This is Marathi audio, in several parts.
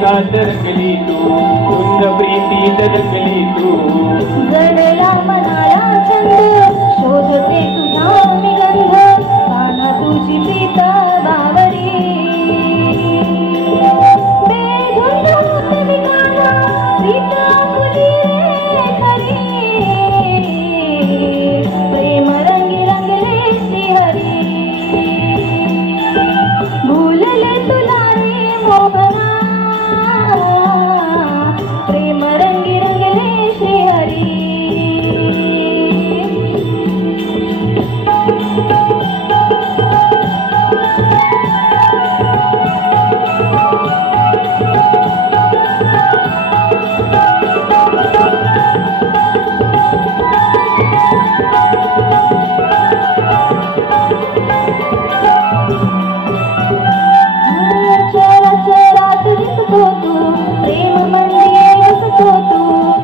प्रेमात रंगली तू, धुंद प्रीतीत रंगली तू. जडला मनाला छंद, शोधते तुझा मी गंध, काना तुझी प्रीत बावरी. बेधुंद होते मी काना, प्रीत आपुली रे खरी. प्रेम रंगी रंगले श्रीहरी. भूलले तुला रे मोहना, प्रेम रंगी रंगले श्रीहरी. चराचरात दिसतो तू, प्रेम मंदिरी वसतो तू.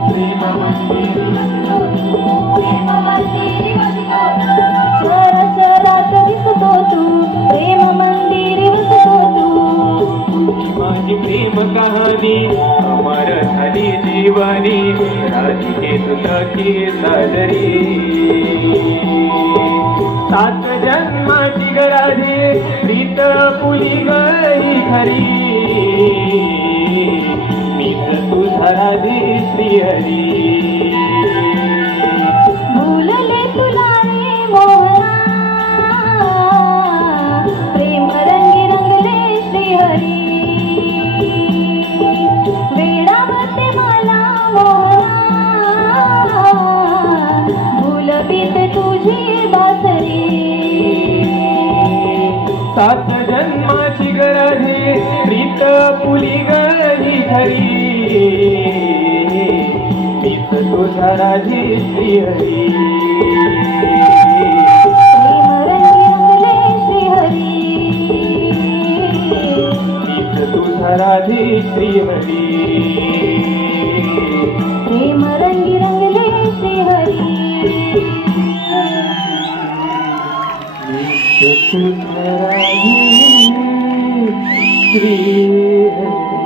प्रेम मंदिरी वसतो तू, प्रेम मंदिरी वसतो तू. चराचरात दिसतो तू, प्रेम मंदिरी वसतो तू. तुझी माझी प्रेम कहाणी अमर झाली जीवनी, राधिके तुझी सादरी. 7 जन्माची गराधी, प्रीत पुली गई खरी. मीच तुझा राधी श्रीहरी. भूलले तुला रे मोहना, प्रेम रंगी रंगले श्रीहरी. वेडावते मला मोहना, भूलबीत तुझी बासरी. 7 जन्माची गराधी, प्रीत पुली गई खरी. मीच तुझा राधी श्रीहरी. प्रेम रंगी रंगले श्रीहरी. मीच तुझा राधी श्रीहरी. प्रेम रंगी रंगले श्रीहरी. मीच तुझा राधी श्रीहरी.